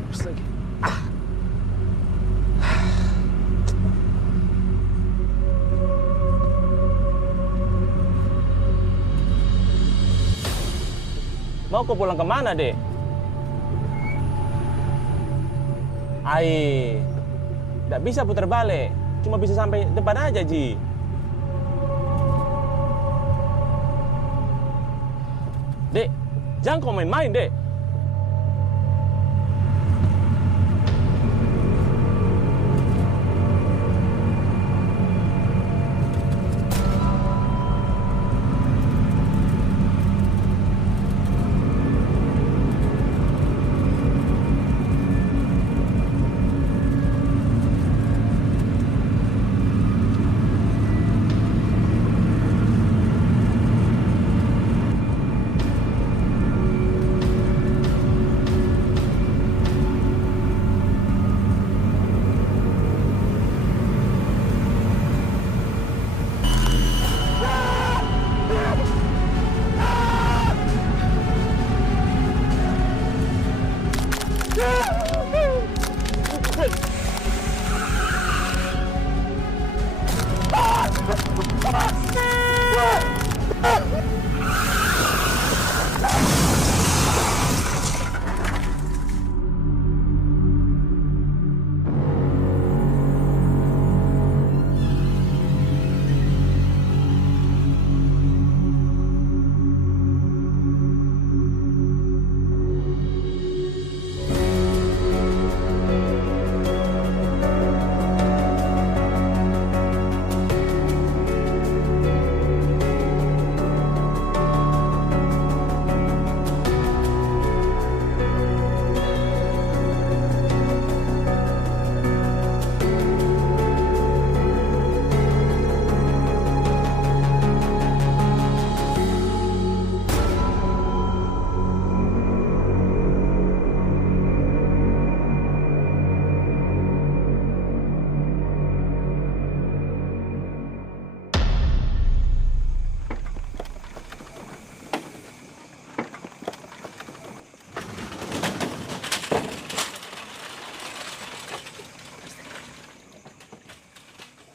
Hapus lagi. Mau kau pulang kemana, Dek? Tidak bisa putar balik. Cuma bisa sampai depan aja, Ji. Dek, jangan kau main-main, Dek.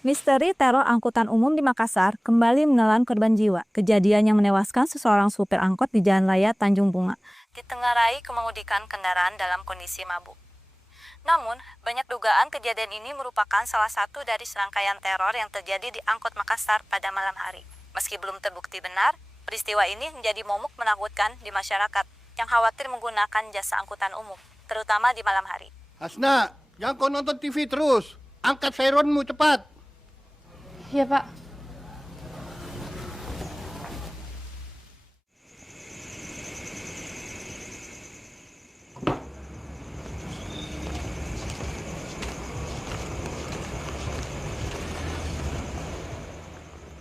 Misteri teror angkutan umum di Makassar kembali menelan korban jiwa. Kejadian yang menewaskan seseorang supir angkot di Jalan Raya Tanjung Bunga ditengarai kemengemudikan kendaraan dalam kondisi mabuk. Namun, banyak dugaan kejadian ini merupakan salah satu dari serangkaian teror yang terjadi di angkot Makassar pada malam hari. Meski belum terbukti benar, peristiwa ini menjadi momok menakutkan di masyarakat yang khawatir menggunakan jasa angkutan umum, terutama di malam hari. Hasna, jangan kau nonton TV terus. Angkat sirenmu cepat. Iya, Pak.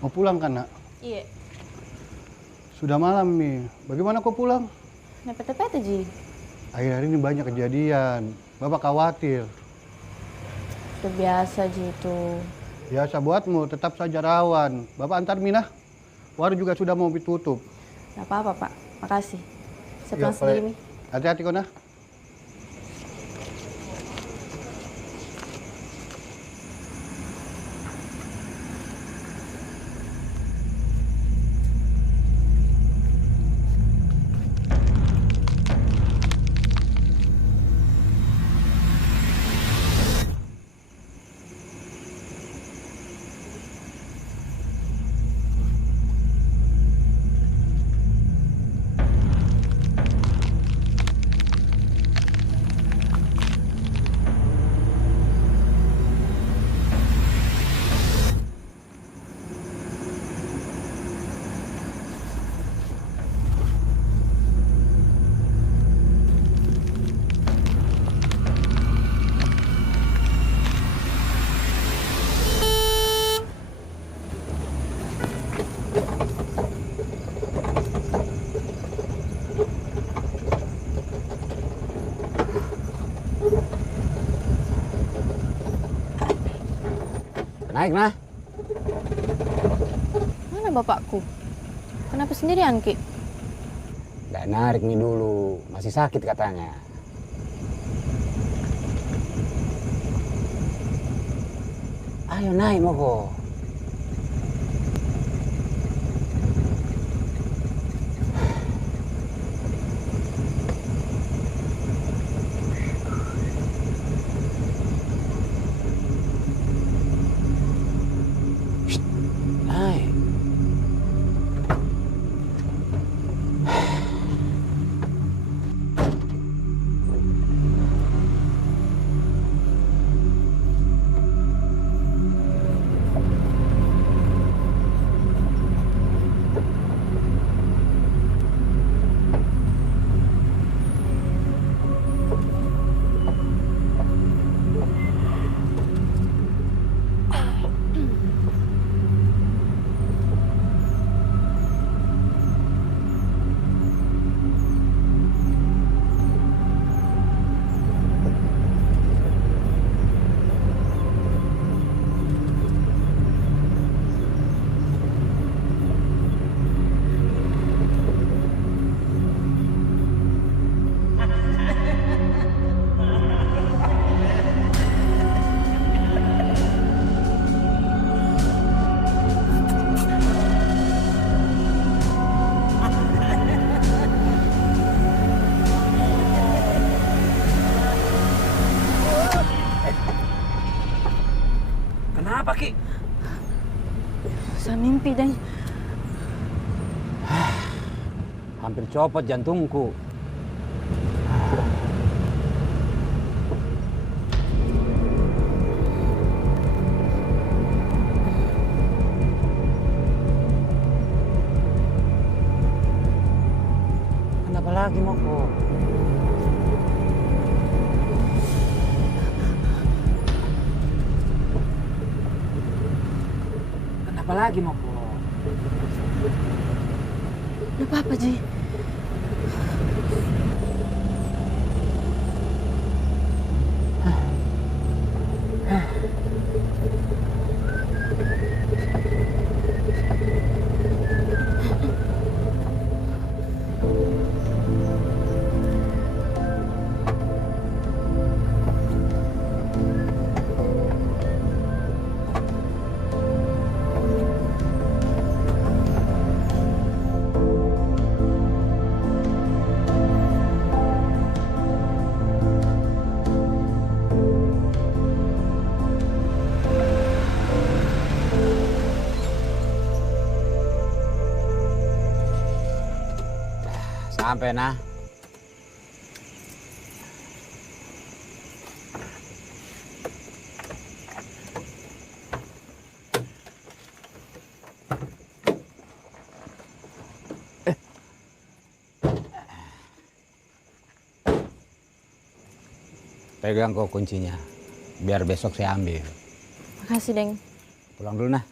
Mau pulang kan, Nak? Iya. Sudah malam nih. Bagaimana kau pulang? Nepet-nepet aja. Akhir-akhir ini banyak kejadian. Bapak khawatir. Terbiasa gitu. Biasa buatmu, tetap saja rawan. Bapak antar Minah. Warung juga sudah mau ditutup. Nggak apa-apa, Pak. Makasih. Saya pulang Baik. sendiri nih. Hati-hati kau, Nah. Naik, nah. Mana bapakku? Kenapa sendirian, Ki? Gak narik nih dulu, masih sakit katanya. Ayo naik, Moko. Shh, naik. Kenapa, Ki? Saya mimpi, Deng. Hampir copot jantungku. Kenapa lagi, Moko? Kenapa lagi, Moko? Ada apa, Ji? Sampai, nah. Pegang kok kuncinya, biar besok saya ambil. Makasih, Deng. Pulang dulu, nah.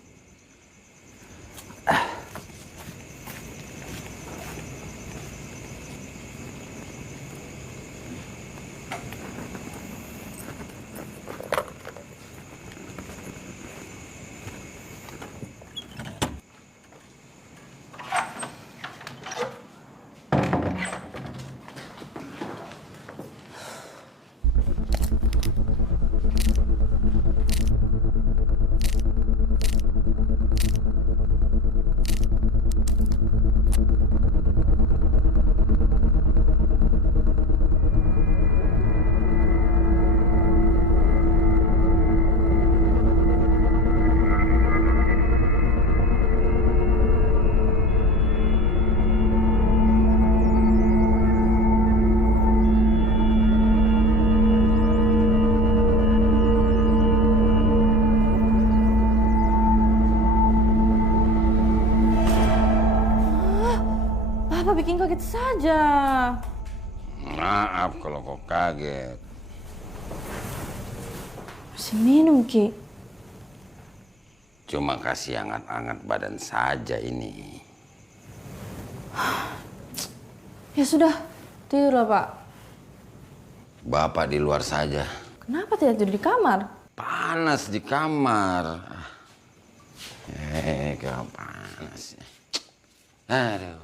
Papa bikin kaget saja. Maaf kalau kau kaget. Masih minum, Ki. Cuma kasih hangat-hangat badan saja ini. Ya sudah, tidurlah, Pak. Bapak di luar saja. Kenapa tidak tidur di kamar? Panas di kamar. Kau panas. Aduh.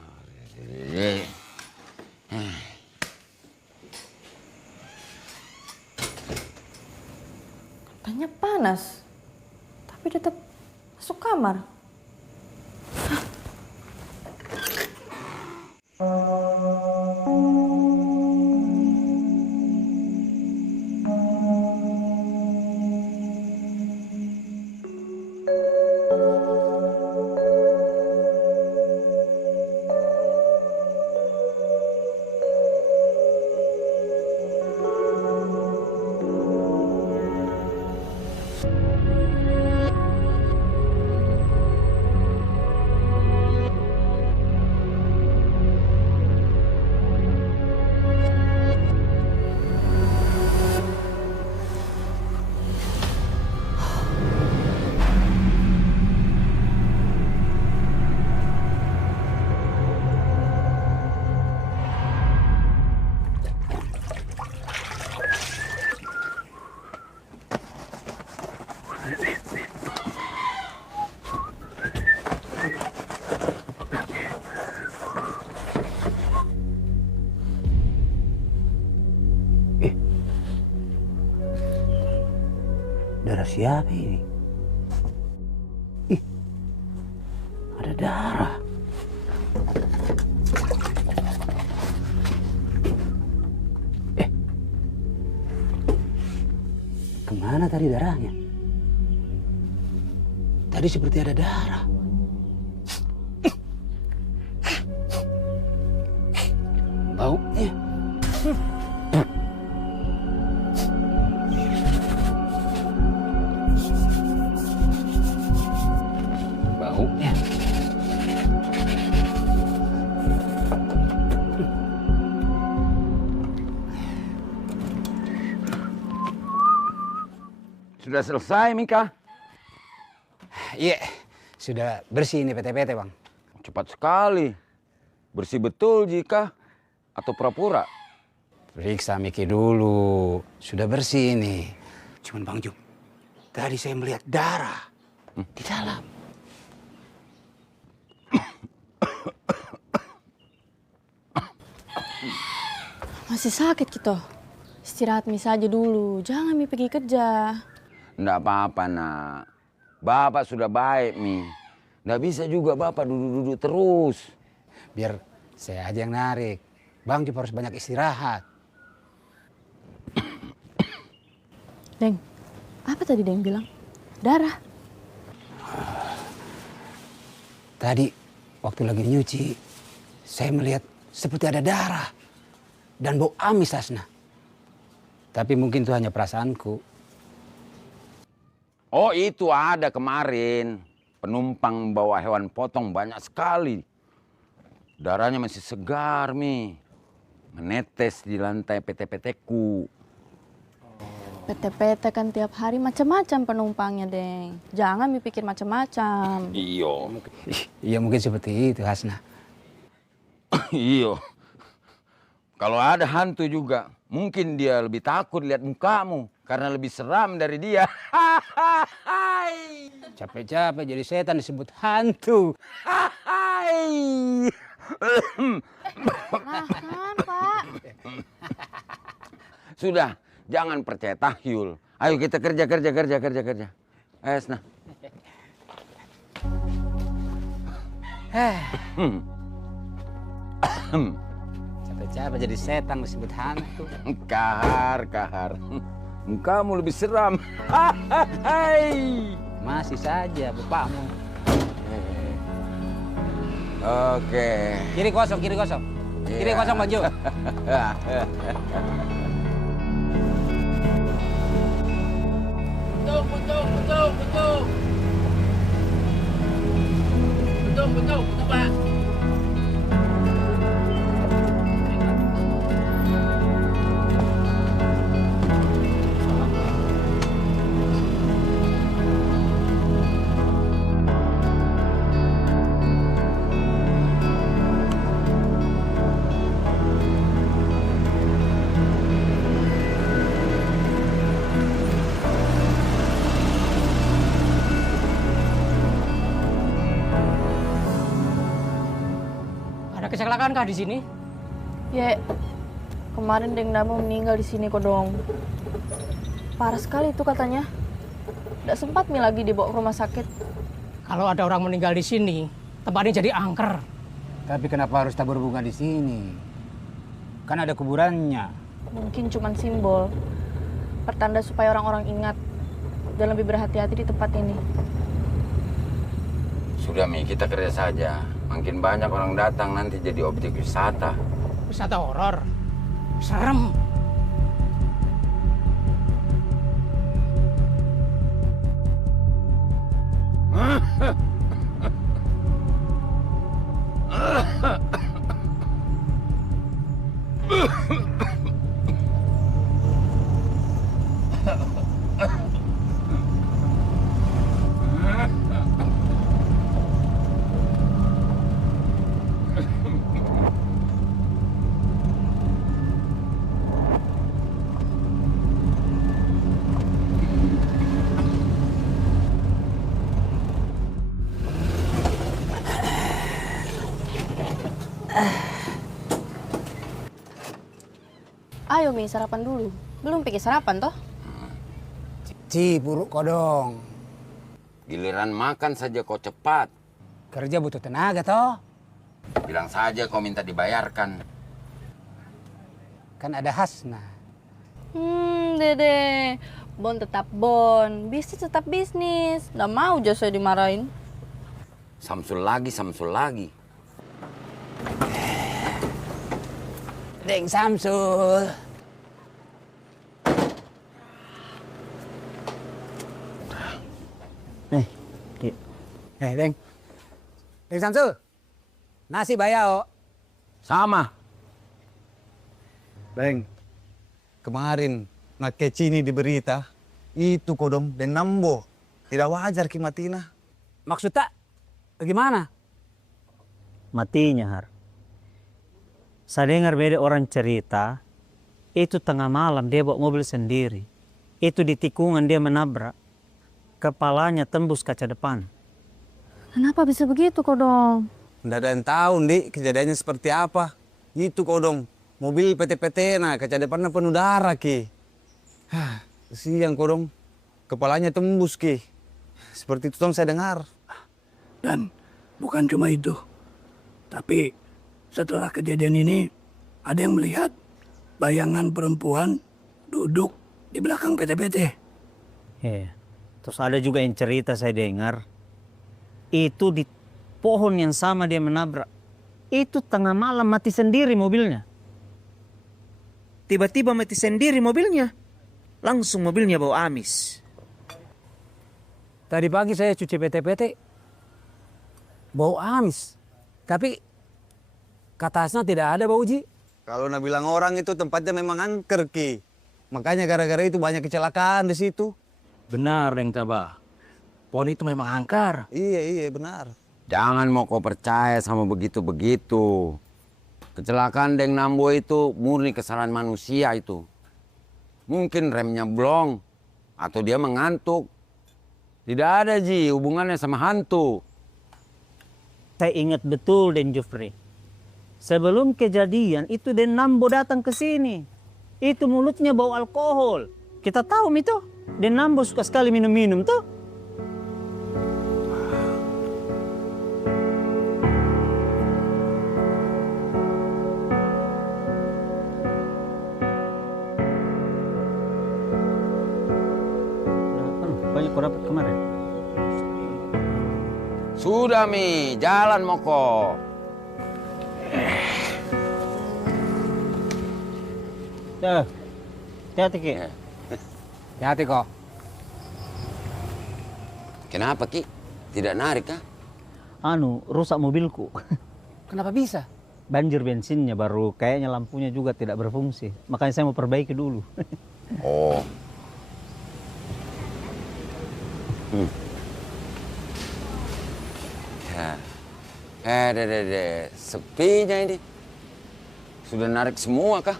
Katanya panas, tapi tetap masuk kamar. Darah siapa ini? Ih, ada darah. Kemana tadi darahnya? Tadi seperti ada darah. Baunya. Baunya. Sudah selesai, Mika? Iya, sudah bersih ini PT-PT, Bang. Cepat sekali. Bersih betul jika atau pura-pura? Periksa Miki dulu. Sudah bersih ini. Cuman Bang Jum, tadi saya melihat darah di dalam. Masih sakit gitu. Istirahat Mi saja dulu. Jangan Mi pergi kerja. Nggak apa-apa, nak. Bapak sudah baik, Mi. Nggak bisa juga Bapak duduk-duduk terus. Biar saya aja yang narik. Bang Jum harus banyak istirahat. Deng, apa tadi Deng bilang? Darah. Tadi waktu lagi nyuci, saya melihat seperti ada darah dan bau amis, Asna. Tapi mungkin itu hanya perasaanku. Oh, itu ada kemarin. Penumpang bawa hewan potong banyak sekali. Darahnya masih segar, Mi. Menetes di lantai PT-PT-ku. PT-PT kan tiap hari macam-macam penumpangnya, Deng. Jangan Mi pikir macam-macam. Iyo. Iya mungkin seperti itu, Hasna. Iyo. Kalau ada hantu juga, mungkin dia lebih takut lihat mukamu karena lebih seram dari dia. Capek-capek jadi setan disebut hantu. Nahan, Pak. Sudah, jangan percaya tahyul. Ayo kita kerja. Ayo, nah. Capek-capek jadi setan disebut hantu. Kahar. Mukamu lebih seram. Masih saja bapakmu. Oke. Kiri kosong. Kiri kosong, Bang Jo. Betul, Pak. Ada kecelakaan kah di sini? Ya, kemarin Deng Damo meninggal di sini Kodong. Parah sekali itu katanya. Tidak sempat Mi lagi dibawa ke rumah sakit. Kalau ada orang meninggal di sini, tempatnya jadi angker. Tapi kenapa harus tabur bunga di sini? Kan ada kuburannya. Mungkin cuma simbol. Pertanda supaya orang-orang ingat dan lebih berhati-hati di tempat ini. Sudah Mi, kita kerja saja. Makin banyak orang datang nanti jadi objek wisata. Wisata horor. Serem. Ayo Mi, sarapan dulu. Belum pikir sarapan toh? Ci, buruk Kodong. Giliran makan saja kau cepat. Kerja butuh tenaga toh. Bilang saja kau minta dibayarkan. Kan ada Hasna. Dede. Bon tetap bon. Bisnis tetap bisnis. Nggak mau jasa dimarahin. Samsul lagi. Deng Samsul. Deng. Deng Samsul. Nasi bayao. Sama. Beng, kemarin nak kecini di berita, itu Kodong dan Nambo. Tidak wajar Ki Matina. Maksud tak? Bagaimana? Matinya, Har. Saya dengar beda orang cerita, itu tengah malam dia bawa mobil sendiri. Itu di tikungan dia menabrak, kepalanya tembus kaca depan. Kenapa bisa begitu Kodong? Tidak ada yang tahu, Dik, kejadiannya seperti apa. Itu Kodong, mobil PT-PT, nah kaca depannya penuh darah, Ki. Kesian Kodong, kepalanya tembus, Ki. Seperti itu Tom saya dengar. Dan bukan cuma itu, tapi setelah kejadian ini ada yang melihat bayangan perempuan duduk di belakang PT-PT. Terus ada juga yang cerita saya dengar, itu di pohon yang sama dia menabrak. Itu tengah malam mati sendiri mobilnya. Tiba-tiba mati sendiri mobilnya. Langsung mobilnya bau amis. Tadi pagi saya cuci PT-PT. Bau amis. Tapi kata Hasna tidak ada bau, Ji. Kalau nak bilang orang itu tempatnya memang angker, Ki. Makanya gara-gara itu banyak kecelakaan di situ. Benar, Deng Tabah. Pohon itu memang angker. Iya, benar. Jangan mau kau percaya sama begitu-begitu. Kecelakaan Deng Nambo itu murni kesalahan manusia itu. Mungkin remnya blong atau dia mengantuk. Tidak ada Ji hubungannya sama hantu. Saya ingat betul Den Jufri. Sebelum kejadian itu Den Nambo datang ke sini. Itu mulutnya bau alkohol. Kita tahu itu. Den Nambo suka sekali minum-minum tuh. Banyak kau dapat kemarin. Sudah Mi, jalan Moko. Hati-hati Ki. Hati kok. Kenapa Ki? Tidak narik kah? Rusak mobilku. Kenapa bisa? Banjir bensinnya baru kayaknya lampunya juga tidak berfungsi. Makanya saya mau perbaiki dulu. Oh. Ya. Sepinya ini. Sudah narik semua kah?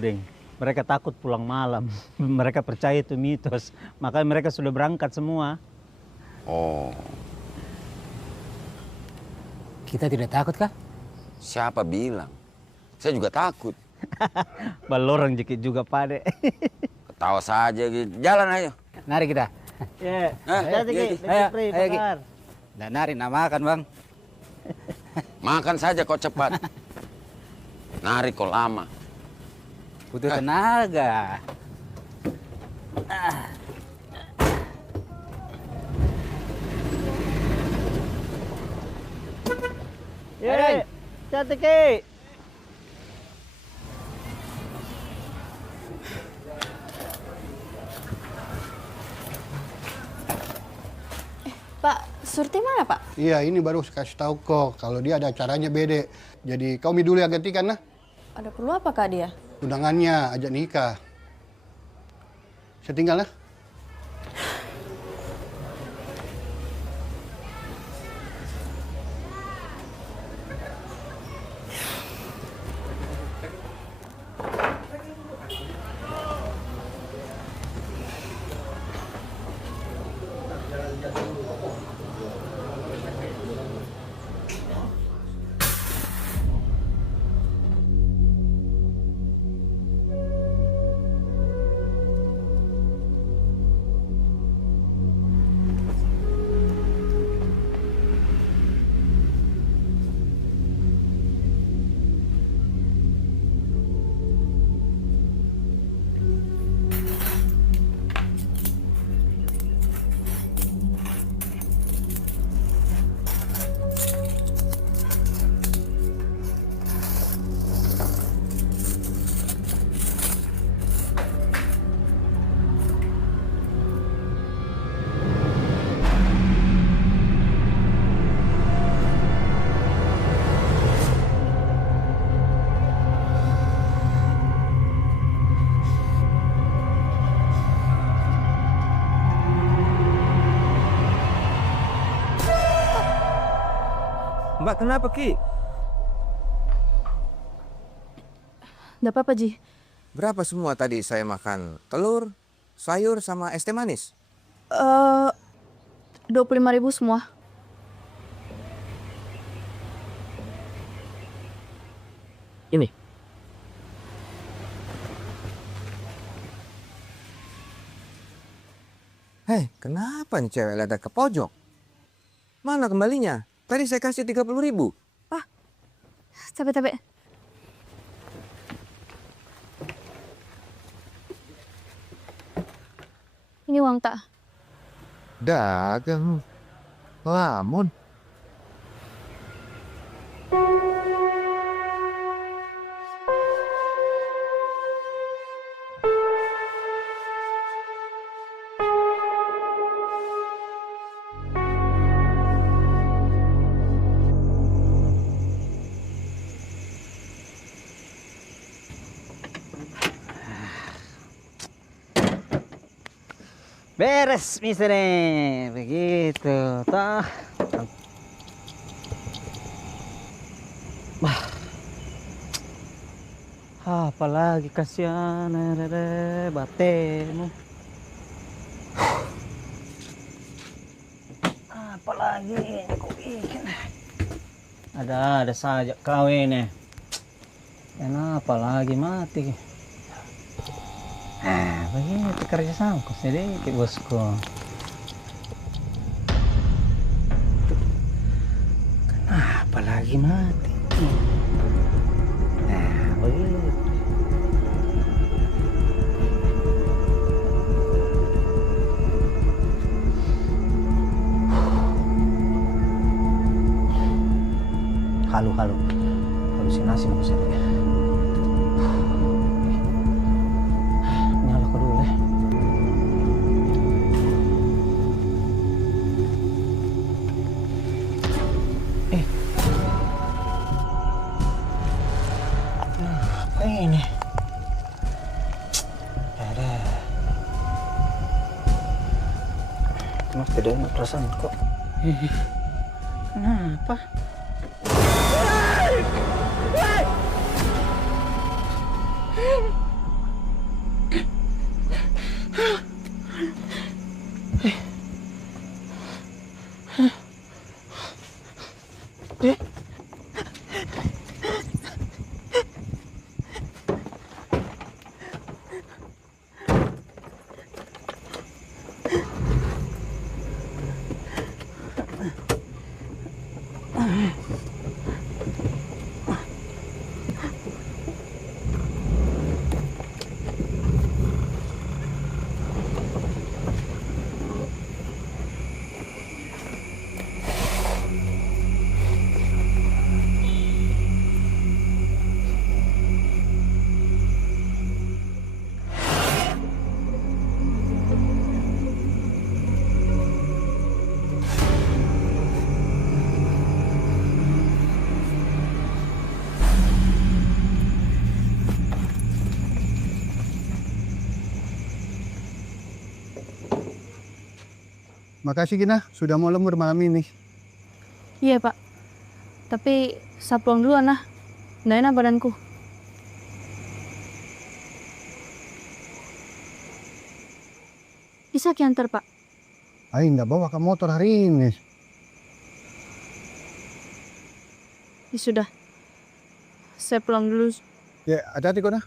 Deng. Mereka takut pulang malam. Mereka percaya itu mitos. Makanya mereka sudah berangkat semua. Oh. Kita tidak takut kah? Siapa bilang? Saya juga takut. Balorang jekit juga pade. Ketawa saja gitu. Jalan ayo. Nari kita. Ya, Ayo. Dan nari nak makan bang. Makan saja kau cepat. Nari kau lama. Butuh tenaga. Ya, cantik ke. Pak, Surti mana Pak? Iya, ini baru kasih tahu kok kalau dia ada acaranya bede. Jadi kau mi dulu ya gantikan nah. Ada perlu apa Kak dia? Undangannya ajak nikah. Saya tinggal nah. Mbak kenapa Ki? Nggak apa-apa Ji. Berapa semua tadi saya makan? Telur, sayur, sama es teh manis? 25.000 semua. Ini. Hei, kenapa nih cewek lada ke pojok? Mana kembalinya? Tadi saya kasih 30.000. Capek-capek. Ini uang tak? Dagang. Lamun. Beres misalnya, begitu. Tah. Apalagi kasihan, batemu. Apalagi ini kau bikin. Ada saja kau ini. Kenapa lagi mati? Begitu kerja sangkut sedikit bosku. Kenapa lagi mati? Begitu. Halo. Halusinasi maksudnya. Nyala ko dulu ya. Apa ini? Ada. Kenapa tidak enak perasaan kok? Kenapa? Makasih Gina, sudah mau lembur malam ini. Iya Pak. Tapi saya pulang duluan lah. Nggak enak badanku. Bisa kiantar Pak. Ayo nggak bawa ke motor hari ini. Ya sudah. Saya pulang dulu. Ya, hati-hati kok nah.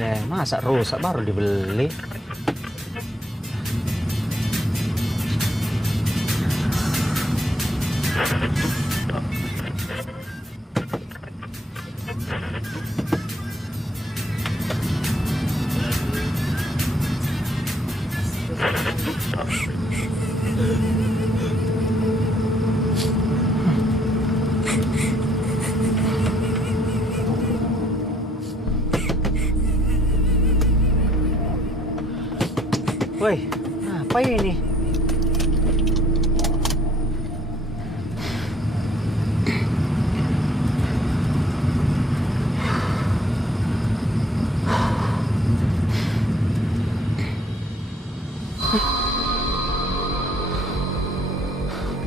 Deh, masa rusak baru dibeli? Woi, apa ini?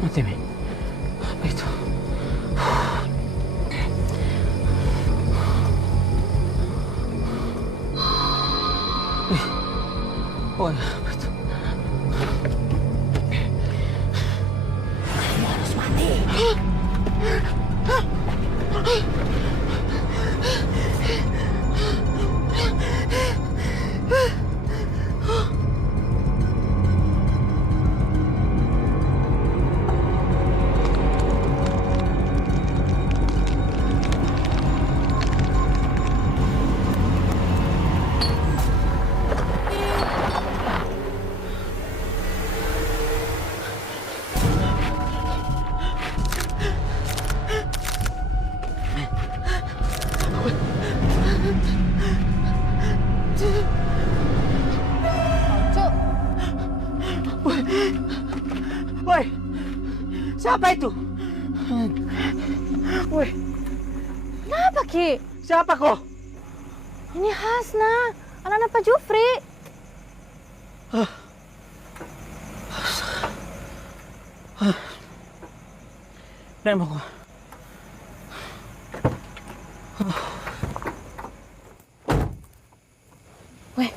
Mati, Mi. Apa itu? Oh ya, apa itu? Harus mati. Woi, siapa itu? Woi, Kenapa Ki? siapa kok? Ini Hasna, anak-anak Pak Jufri. Nek mau kok? Weh,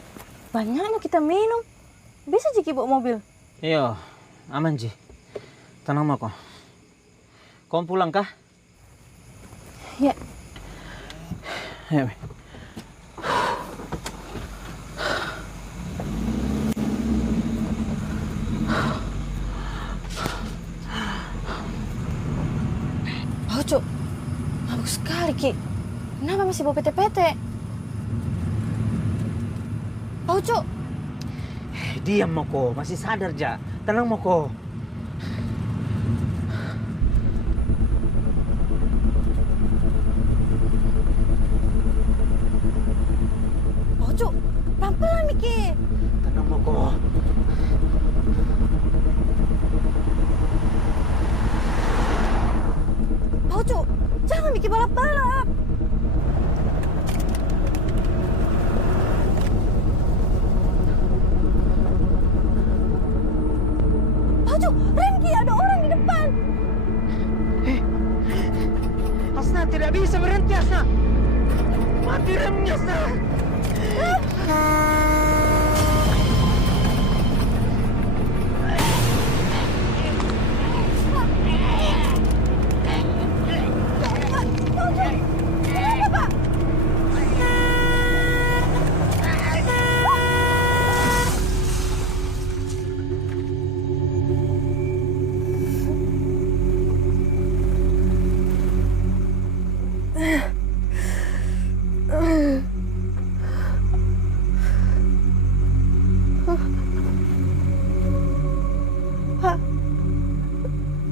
banyaknya kita minum. Bisa Jiki bawa mobil? Iya, aman Ji. Tenang mau kok. Kau pulang kah? Ya. Ayo, Mi. Oh, Cuk. Mabuk sekali, Ki. Kenapa masih bawa PT-PT? Oh, Cuk. Diam Moko, masih sadar Ja. Tenang Moko. tidak bisa berhenti, Hasna. Mati remnya, Hasna.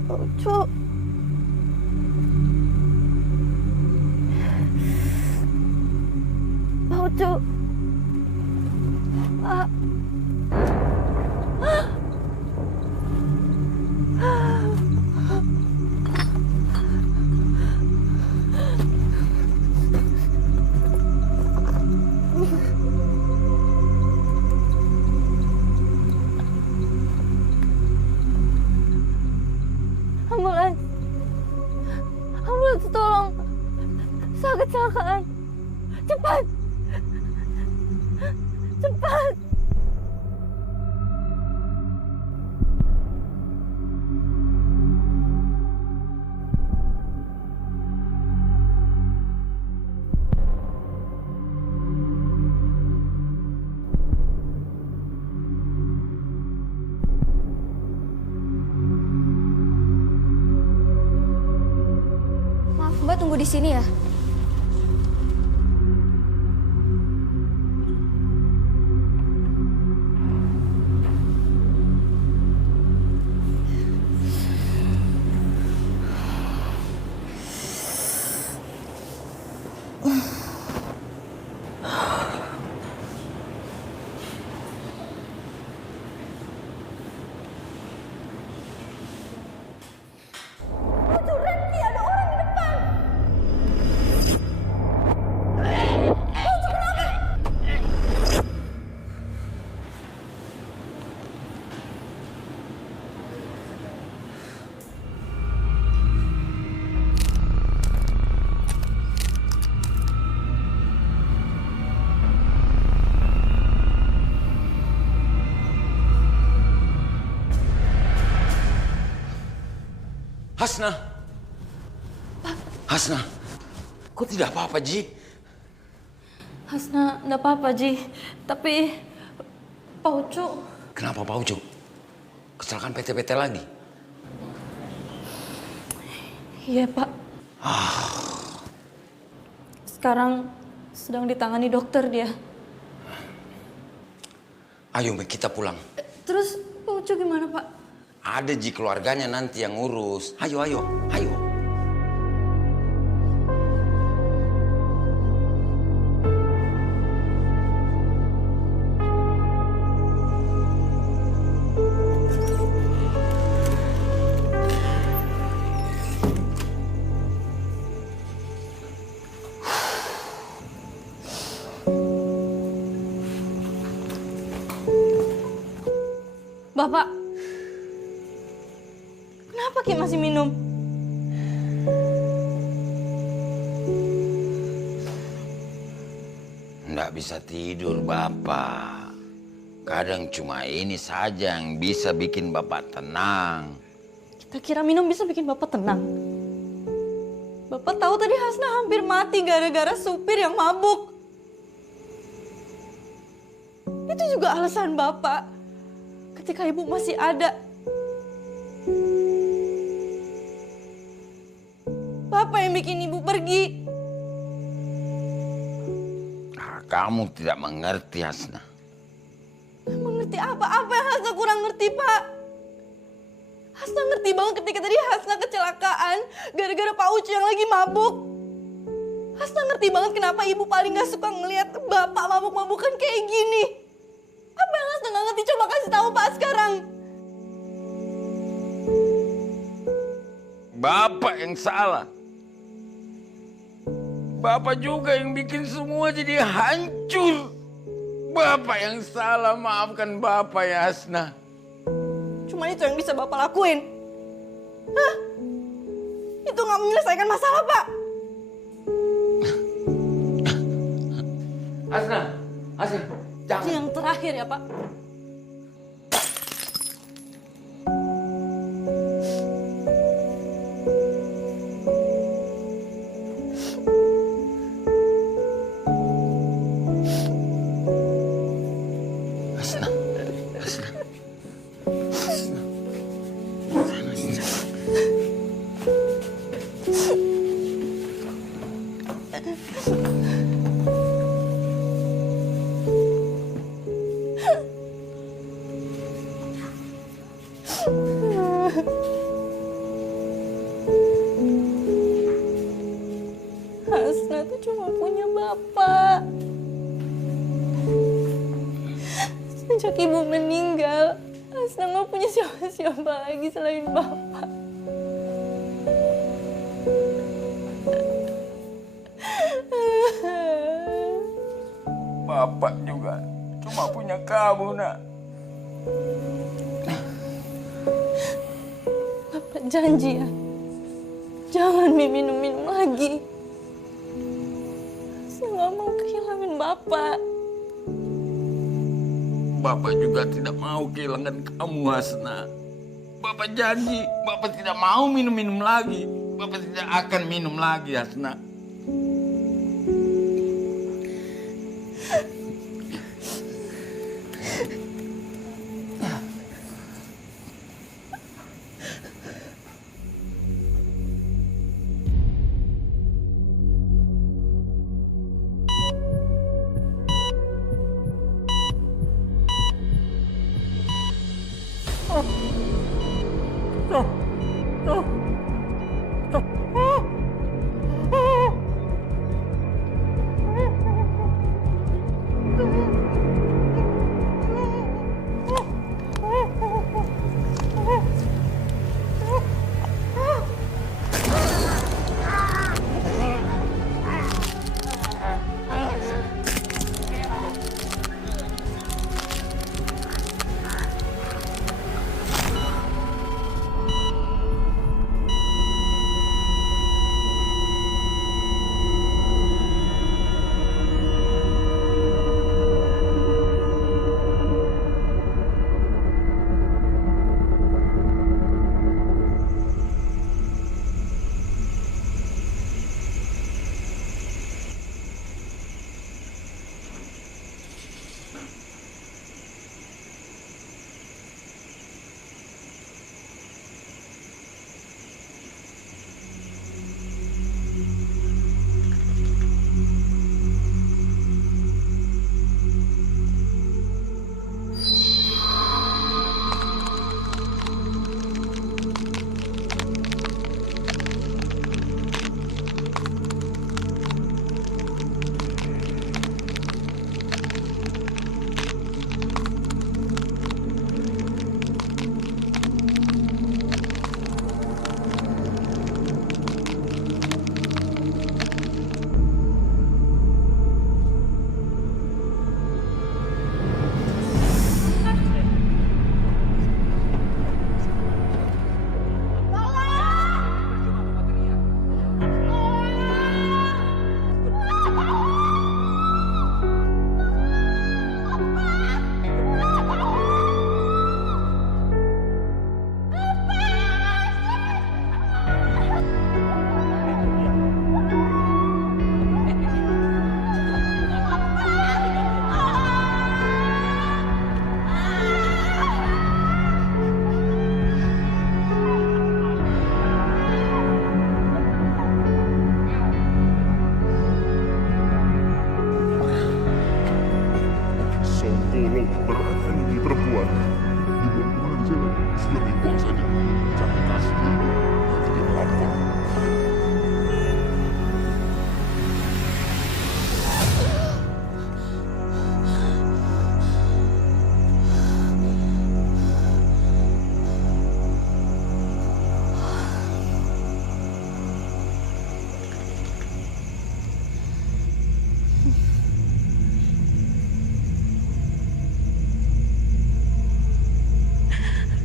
Paucu. Paucu. Ambulans. Ambulans, tolong. Saya kecelakaan. Cepat. Cepat. Maaf, Mbak tunggu di sini ya. Hasna. Hasna. Kok tidak apa-apa, Ji? Hasna, enggak apa-apa, Ji. Tapi Paucu. Kenapa Paucu? Kecelakaan PT-PT lagi? Iya, Pak. Sekarang sedang ditangani dokter dia. Ayo, kita pulang. Terus Paucu gimana, Pak? Ada Ji keluarganya nanti yang ngurus. Ayo, ayo, ayo. Bapak, kenapa Ki masih minum? Nggak bisa tidur, Bapak. Kadang cuma ini saja yang bisa bikin Bapak tenang. Kita kira minum bisa bikin Bapak tenang. Bapak tahu tadi Hasna hampir mati gara-gara supir yang mabuk. Itu juga alasan Bapak ketika Ibu masih ada. Bapak yang bikin Ibu pergi. Kamu tidak mengerti, Hasna. Mengerti apa? Apa yang Hasna kurang ngerti, Pak? Hasna ngerti banget ketika tadi Hasna kecelakaan gara-gara Pak Ucu yang lagi mabuk. Hasna ngerti banget kenapa Ibu paling gak suka ngelihat Bapak mabuk-mabukan kayak gini. Apa yang Hasna gak ngerti? Coba kasih tahu Pak sekarang. Bapak yang salah. Bapak juga yang bikin semua jadi hancur. Bapak yang salah, maafkan Bapak ya Hasna. Cuma itu yang bisa Bapak lakuin. Hah? Itu gak menyelesaikan masalah, Pak. Hasna, jangan. Yang terakhir ya Pak. Hasna, Hasna. Hasna tuh cuma punya bapak. Sejak ibu meninggal, Hasna nggak punya siapa-siapa lagi selain bapak. Bapak juga cuma punya kamu, nak. Bapak janji ya, jangan minum-minum lagi. Saya nggak mau kehilangan bapak. Bapak juga tidak mau kehilangan kamu, Hasna. Bapak janji, Bapak tidak mau minum-minum lagi. Bapak tidak akan minum lagi, Hasna.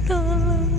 Tolong.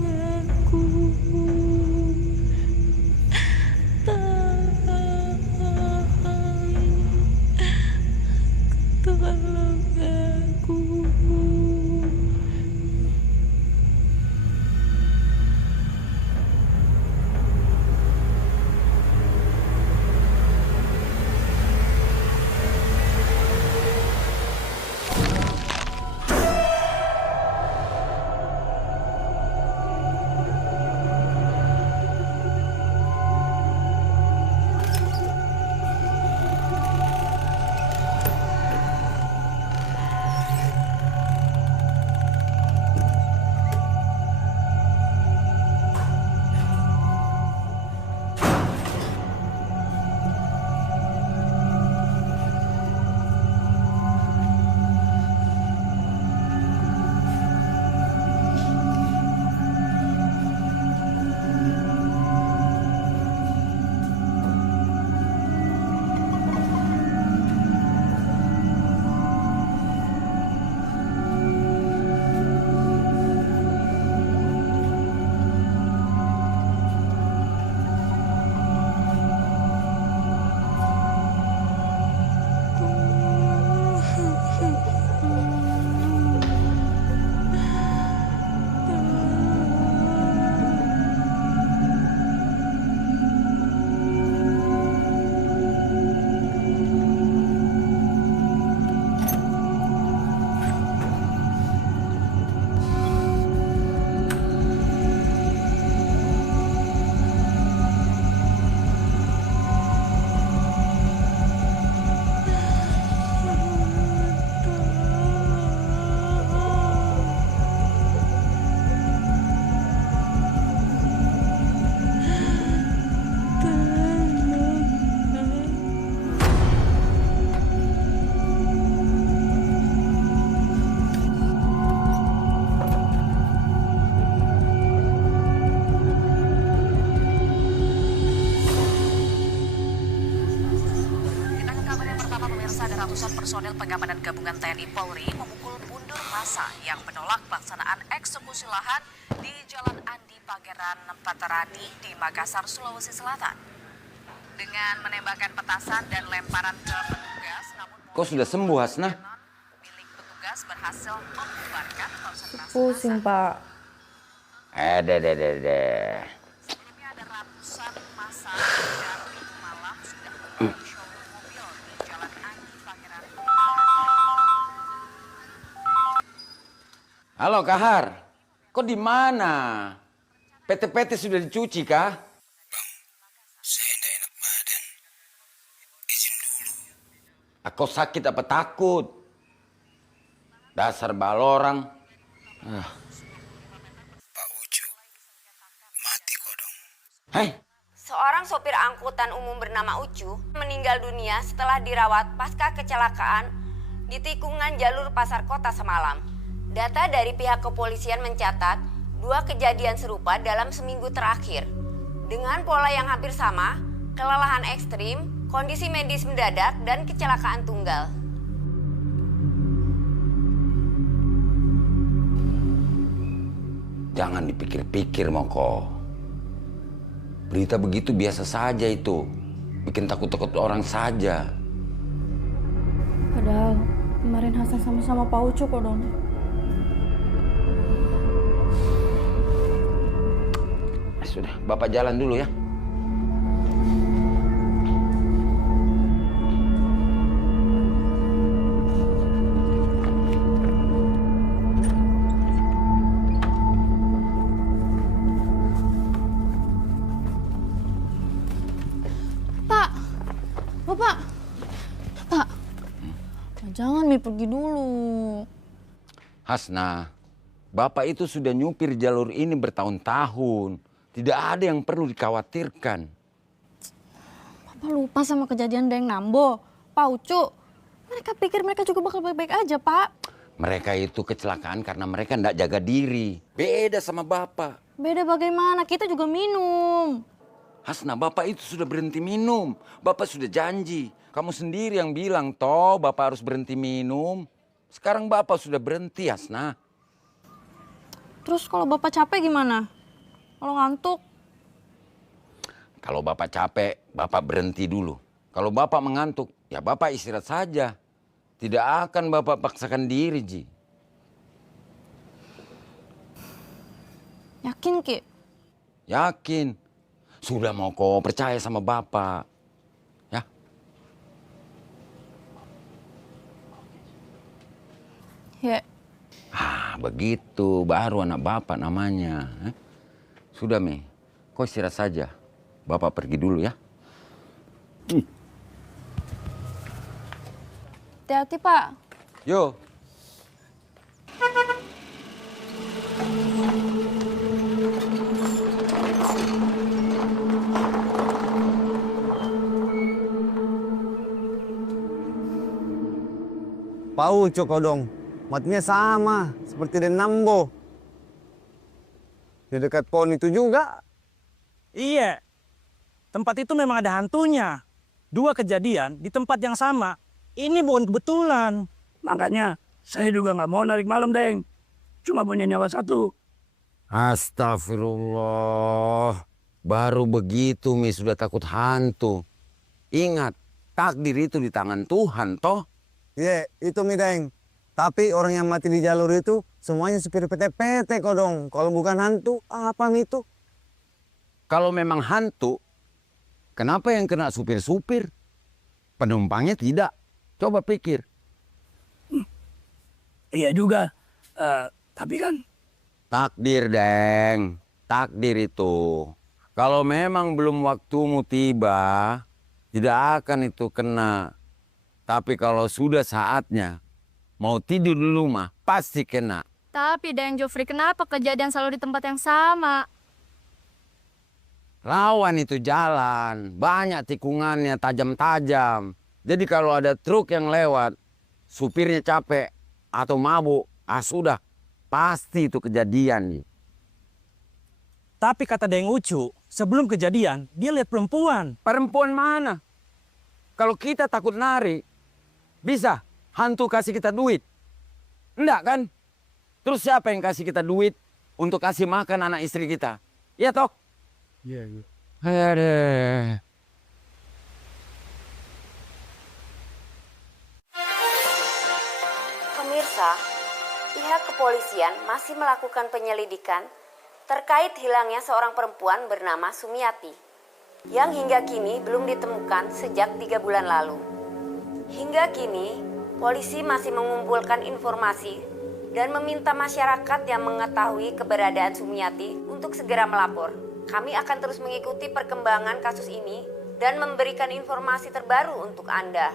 massa dan ratusan personel pengamanan gabungan TNI Polri memukul mundur massa yang menolak pelaksanaan eksekusi lahan di Jalan Andi Pangeran Patarani di Makassar, Sulawesi Selatan. Dengan menembakkan petasan dan lemparan ke petugas, namun Kau sudah sembuh, Hasna? milik petugas berhasil membubarkan konsentrasi Pusing, Pak. Deh. Sebelumnya ada ratusan massa sejak Minggu malam sudah memenuhi showroom mobil di Jalan Andi Pangeran. Halo, Kahar. Kau di mana? PT-PT sudah dicuci, kah? Saya tidak enak badan. Izin dulu. Aku sakit apa takut? Dasar balorang. Pak Ucu, mati kodong. Hei, Seorang sopir angkutan umum bernama Ucu meninggal dunia setelah dirawat pasca kecelakaan di tikungan jalur Pasar Kota semalam. Data dari pihak kepolisian mencatat 2 kejadian serupa dalam seminggu terakhir. Dengan pola yang hampir sama, kelelahan ekstrim, kondisi medis mendadak, dan kecelakaan tunggal. jangan dipikir-pikir, Moko. Berita begitu biasa saja itu. Bikin takut-takut orang saja. Padahal kemarin Hasan sama-sama Pak Ucu kok, Dong. Sudah, Bapak jalan dulu ya. Jangan Mi pergi dulu. Hasna, Bapak itu sudah nyupir jalur ini bertahun-tahun. Tidak ada yang perlu dikhawatirkan. Papa lupa sama kejadian Deng Nambo, Pak Ucu. Mereka pikir mereka juga bakal baik-baik aja, Pak. Mereka itu kecelakaan karena mereka tidak jaga diri. Beda sama Bapak. Beda bagaimana? Kita juga minum. Hasna, Bapak itu sudah berhenti minum. Bapak sudah janji. Kamu sendiri yang bilang, toh Bapak harus berhenti minum. Sekarang Bapak sudah berhenti, Hasna. Terus kalau Bapak capek gimana? Kalau ngantuk? Kalau Bapak capek, Bapak berhenti dulu. Kalau Bapak mengantuk, ya Bapak istirahat saja. Tidak akan Bapak paksakan diri, Ji. Yakin, Ki? Yakin. Sudah mau kau percaya sama Bapak. Ya. Ya. Begitu. Baru anak Bapak namanya. Sudah, Mi. Kau istirahat saja. Bapak pergi dulu ya. Hati-hati, Pak. Yo. Pak Ucu kodong, matinya sama seperti Den Nambo. Di dekat pohon itu juga. Iya, tempat itu memang ada hantunya. 2 kejadian di tempat yang sama. Ini bukan kebetulan. Makanya saya juga nggak mau narik malam, Deng. Cuma punya nyawa 1. Astagfirullah. Baru begitu, Mi, sudah takut hantu. Ingat, takdir itu di tangan Tuhan, toh. Iya, itu Mi Deng. Tapi orang yang mati di jalur itu semuanya supir PT-PT kodong. Kalau bukan hantu, apa itu? Kalau memang hantu, kenapa yang kena supir-supir? Penumpangnya tidak. Coba pikir. Iya juga. Tapi kan... Takdir, Deng. Takdir itu. Kalau memang belum waktumu tiba, tidak akan itu kena. Tapi kalau sudah saatnya, mau tidur dulu mah, pasti kena. Tapi Deng Jofri, kenapa kejadian selalu di tempat yang sama? Rawan itu jalan, banyak tikungannya tajam-tajam. Jadi kalau ada truk yang lewat, supirnya capek atau mabuk, sudah, pasti itu kejadian. Tapi kata Deng Ucu, sebelum kejadian, dia lihat perempuan. Perempuan mana? Kalau kita takut nari, Bisa hantu kasih kita duit? Enggak kan? Terus siapa yang kasih kita duit untuk kasih makan anak istri kita? Iya toh? Iya, iya. Aduh. Pemirsa, pihak kepolisian masih melakukan penyelidikan terkait hilangnya seorang perempuan bernama Sumiati yang hingga kini belum ditemukan sejak 3 bulan lalu. Hingga kini, polisi masih mengumpulkan informasi dan meminta masyarakat yang mengetahui keberadaan Sumiati untuk segera melapor. Kami akan terus mengikuti perkembangan kasus ini dan memberikan informasi terbaru untuk Anda.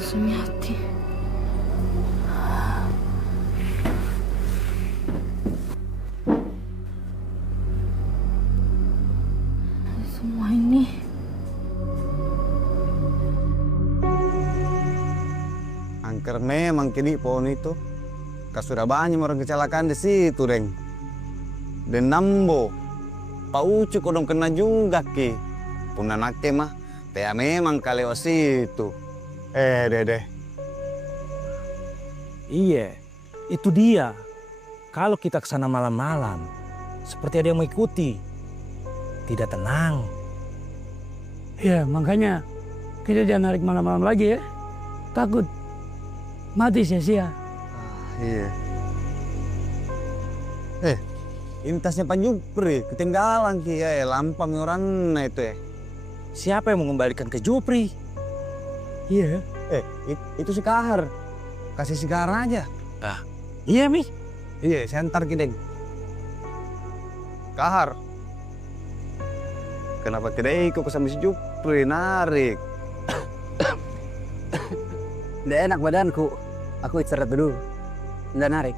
Sumiati. Semua ini Angker memang kini pohon itu. Sudah banyak orang kecelakaan di situ, Deng. Dan Nambo, Pak Ucu kodong kena juga, Ki. Pun anaknya mah, teh memang kaleo situ. Dede. Iya, itu dia. Kalau kita ke sana malam-malam, seperti ada yang mengikuti. Tidak tenang. Ya, makanya kita jangan narik malam-malam lagi ya. Takut mati sia-sia. Iya. Ini tasnya Pak Jupri, ketinggalan Ki. Lampang orang itu ya. Siapa yang mengembalikan ke Jupri? Iya. Itu si Kahar. Kasih si Kahar aja. Iya, Mi. Iya, saya antar Ki, Deng. Kahar. Kenapa tidak ikut ke sama si Jupri, narik? Nggak enak badanku. Aku istirahat dulu. Nggak narik.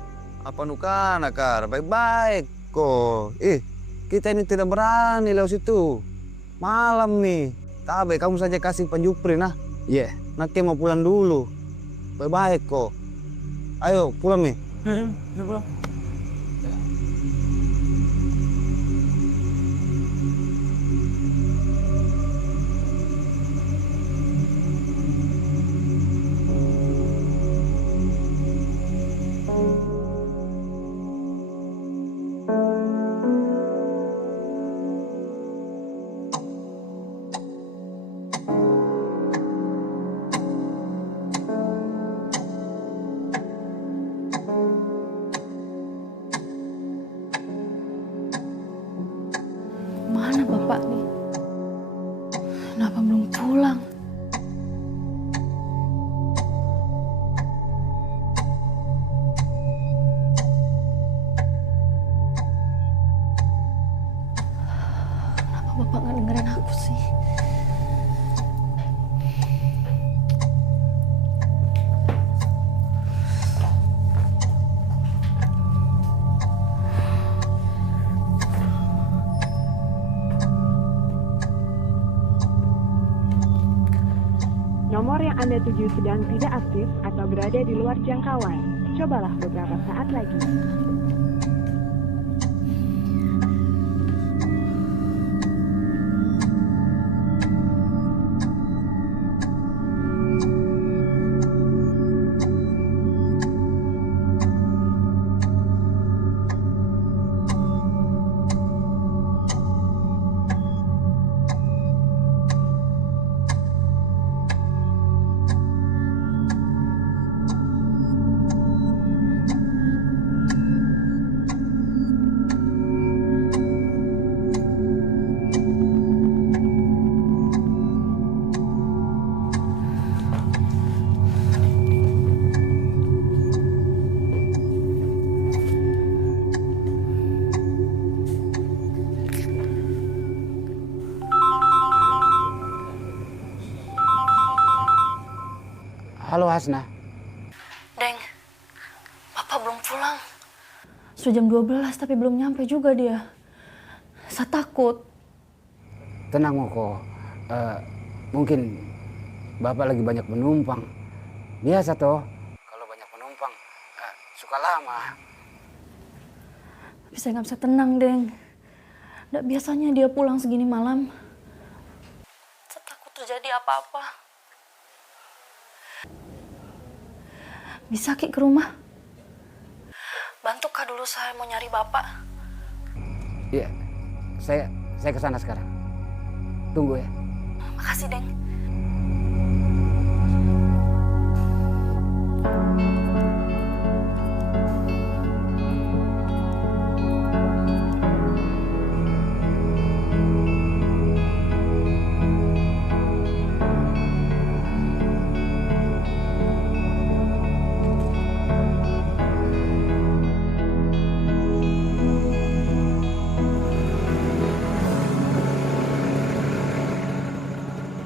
Apa nukana, Kar? Baik-baik kok. Kita ini tidak berani lewat situ. Malam nih. Tabe, kamu saja kasih Pak Jupri, nah. Iya. Nanti mau pulang dulu. Baik-baik kok. Ayo, pulang nih. Pulang. mana bapak nih? Kenapa belum pulang? Kenapa bapak nggak dengerin aku sih? Nomor yang Anda tuju sedang tidak aktif atau berada di luar jangkauan. Cobalah beberapa saat lagi. Halo Hasna. Deng, Bapak belum pulang. Sudah jam 12 tapi belum nyampe juga dia. Saya takut. Tenang Moko. Mungkin Bapak lagi banyak penumpang. Biasa toh, kalau banyak penumpang suka lama. Tapi saya nggak bisa tenang, Deng. Nggak biasanya dia pulang segini malam. Saya takut terjadi apa-apa. Bisa Ki ke rumah? Bantu Kak dulu, saya mau nyari Bapak. Iya, saya ke sana sekarang. Tunggu ya. Makasih, Deng.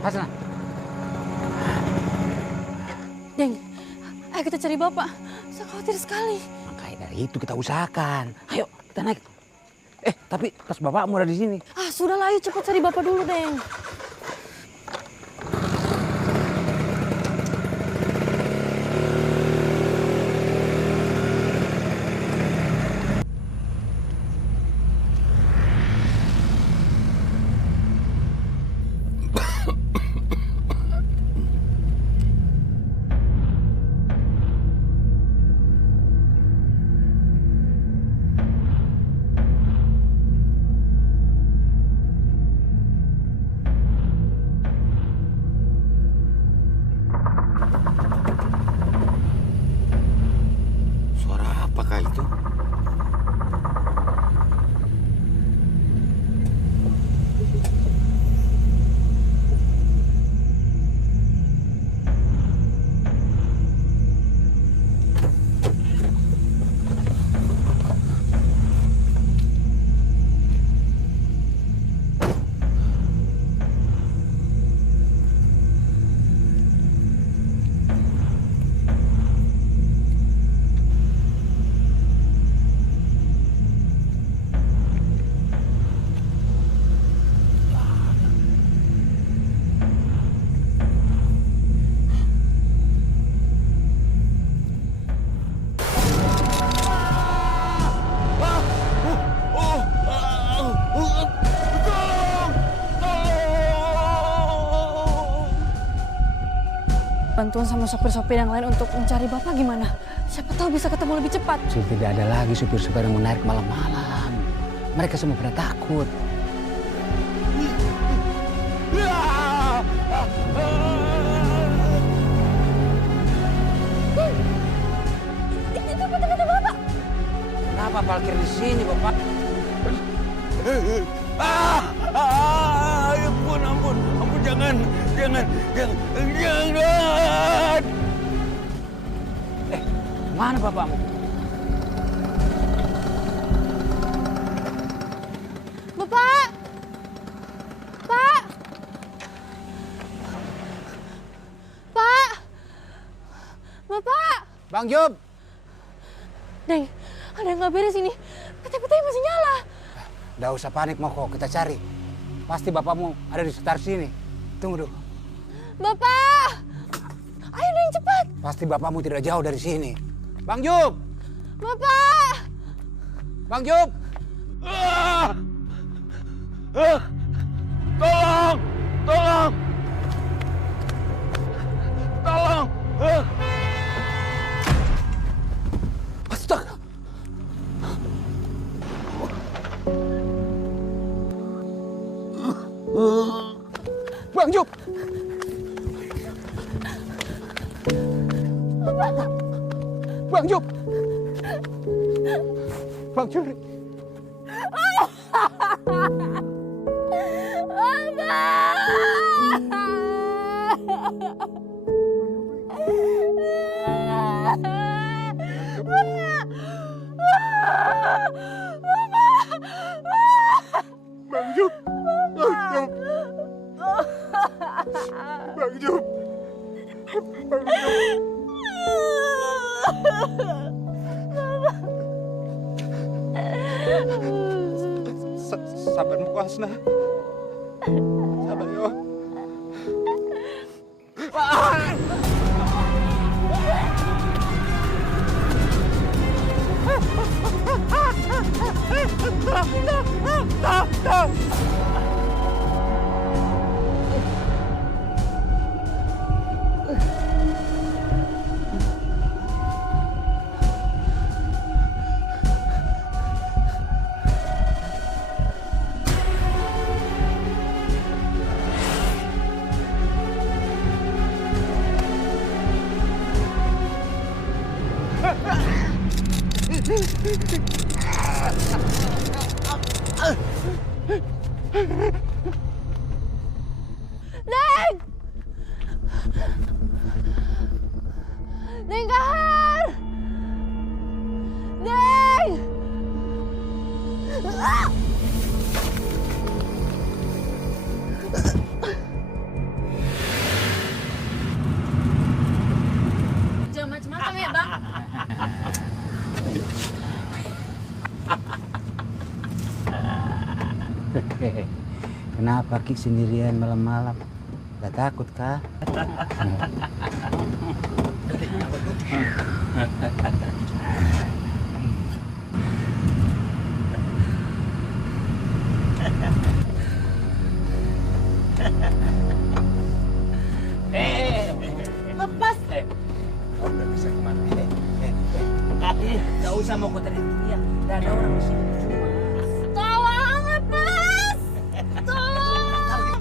Hasna. Deng, ayo kita cari Bapak. Saya khawatir sekali. Makanya dari itu kita usahakan. Ayo kita naik. Tapi tas bapakmu ada di sini. Ah, sudahlah, ayo cepat cari Bapak dulu, Deng. Suara apakah itu? Bantuan sama sopir-sopir yang lain untuk mencari Bapak gimana? Siapa tahu bisa ketemu lebih cepat. Tidak ada lagi supir-supir yang menarik malam-malam. Mereka semua pada takut. Itu kata-kata Bapak. Kenapa parkir di sini, Bapak? Ampun, jangan. Mana bapakmu? Bapak! Pak! Pak! Bapak! Bang Job! Deng, ada yang nggak beres ini. PT-PT masih nyala. Nggak usah panik, Moko. Kita cari. Pasti bapakmu ada di sekitar sini. Tunggu dulu. Bapak! Ayo Deng, cepat. Pasti bapakmu tidak jauh dari sini. Bang Job! Bapak! Bang Job! Tolong! Astaga! Bang Job! Bang Job! Bang Juri! Bang Job! Bang Job! Sabar Mko Hasna. Sabar yo. Neng! Neng Kahar! Neng! Ah! Jangan macam-macam ya, Bang. Kenapa Ki sendirian malam-malam? Gak takut kah? Lepas! Kau udah bisa kemana? Gak usah mau kau teriak-teriak. Gak ada orang di sini. Tolong, lepas! Tolong!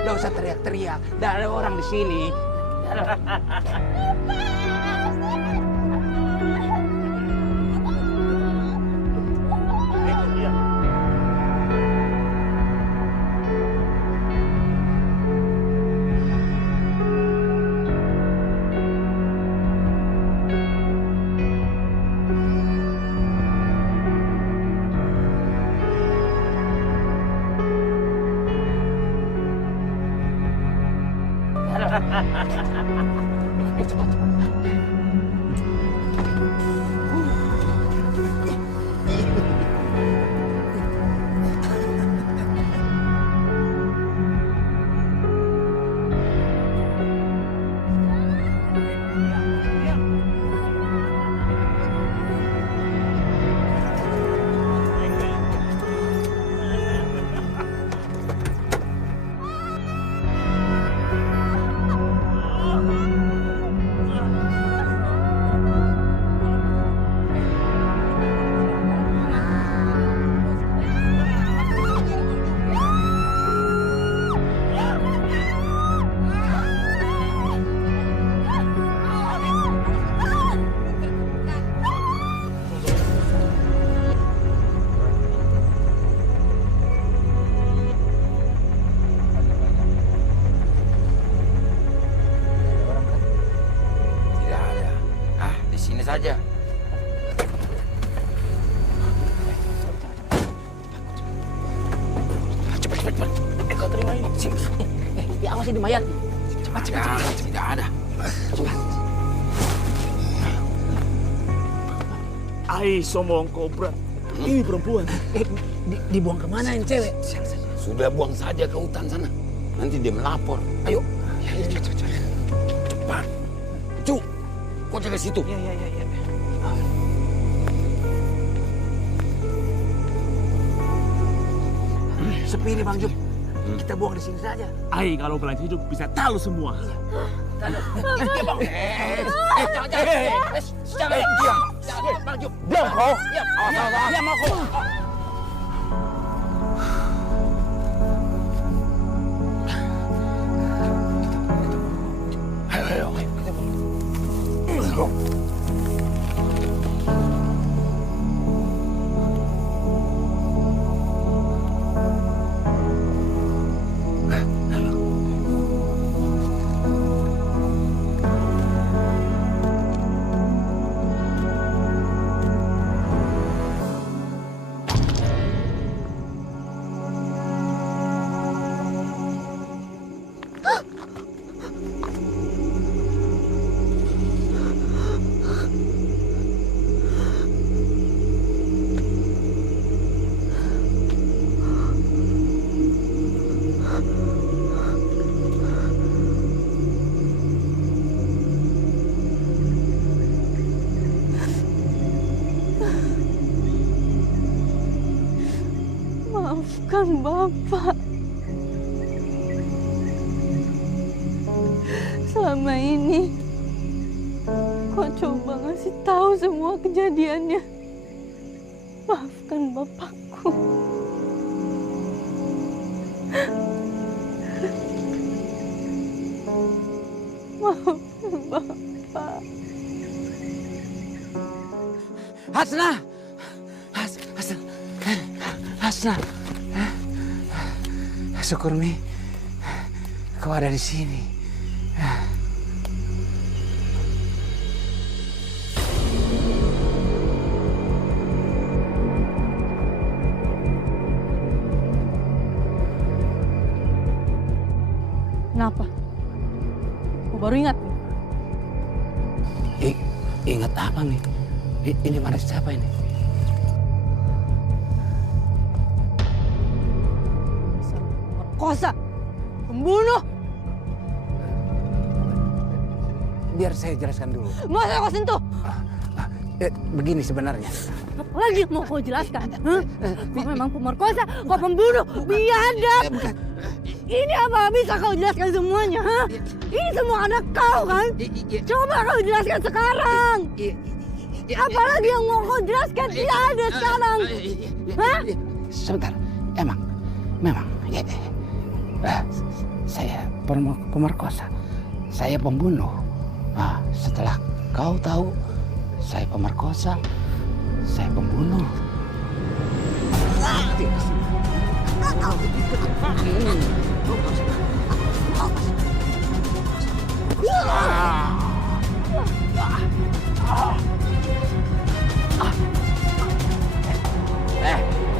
Gak usah teriak-teriak. Gak ada orang di sini. Saja. Cepat. Kau terima ini. Ya awas ini mayat. Cepat. Tidak ada. Cepat. Ai, somong kobra. Ini perempuan. Dibuang kemana ini cewek? Sudah buang saja ke hutan sana. Nanti dia melapor. Ayo. Cepat. Cu, kau jaga situ. Ya. Sepi nih Bang Jum. Kita buang di sini saja. Ai, kalau kalian hidup bisa tahu semua. Jangan. Diam. Bang Jum. Diam kau. Diam aku. Ayo. Maafkan Bapak. Selama ini kau coba ngasih tahu semua kejadiannya. Maafkan Bapakku. Maafkan Bapak. Hasna! Hasna! Syukur Mi, kau ada di sini. Kenapa? Kau baru ingat? Ingat apa Mi? Ini mana siapa ini? Kosa, pembunuh. Biar saya jelaskan dulu. Masa kau sentuh? Begini sebenarnya. Apa lagi mau kau jelaskan? Kau memang pemerkosa, kau pembunuh, biadab. Ini apa bisa kau jelaskan semuanya? Ha? Ini semua anak kau kan? Coba kau jelaskan sekarang. Apalagi yang mau kau jelaskan? Tidak ada sekarang. Hah? Sebentar, memang. Saya pemerkosa, saya pembunuh. Setelah kau tahu saya pemerkosa, saya pembunuh.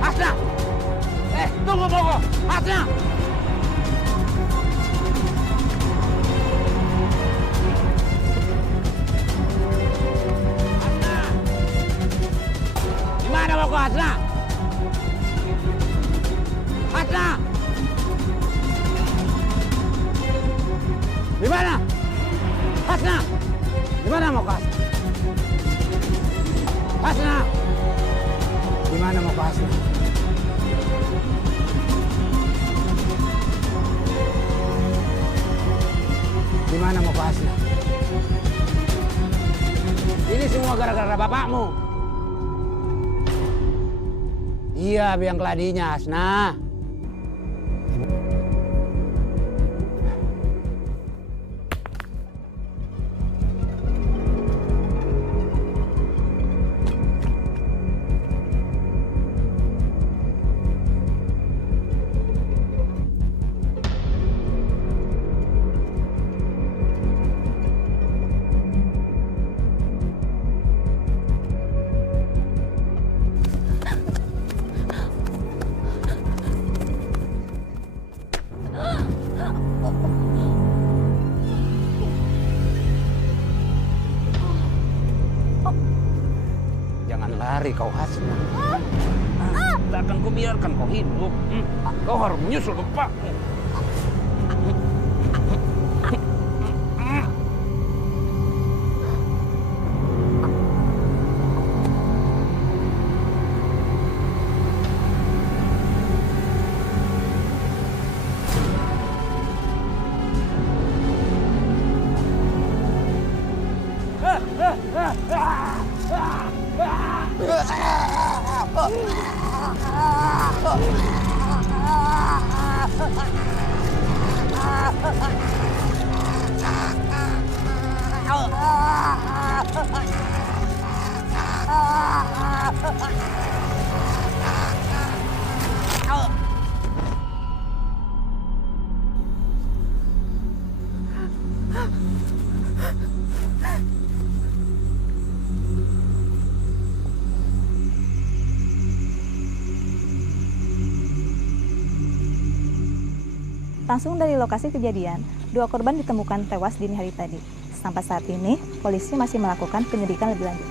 Hasna! Tunggu! Hasna! Gimana mau ke Hasna? Hasna! Gimana? Hasna! Gimana mau ke Hasna? Hasna! Gimana mau ke Hasna? Gimana mau ke Hasna? Ini semua gara-gara bapakmu. Iya, biang keladinya, Hasna. Jangan lari kau, Hasna. Tak akan kubiarkan kau hidup. Kau harus menyusul bapakmu. Langsung dari lokasi kejadian, 2 korban ditemukan tewas dini hari tadi. Sampai saat ini, polisi masih melakukan penyelidikan lebih lanjut.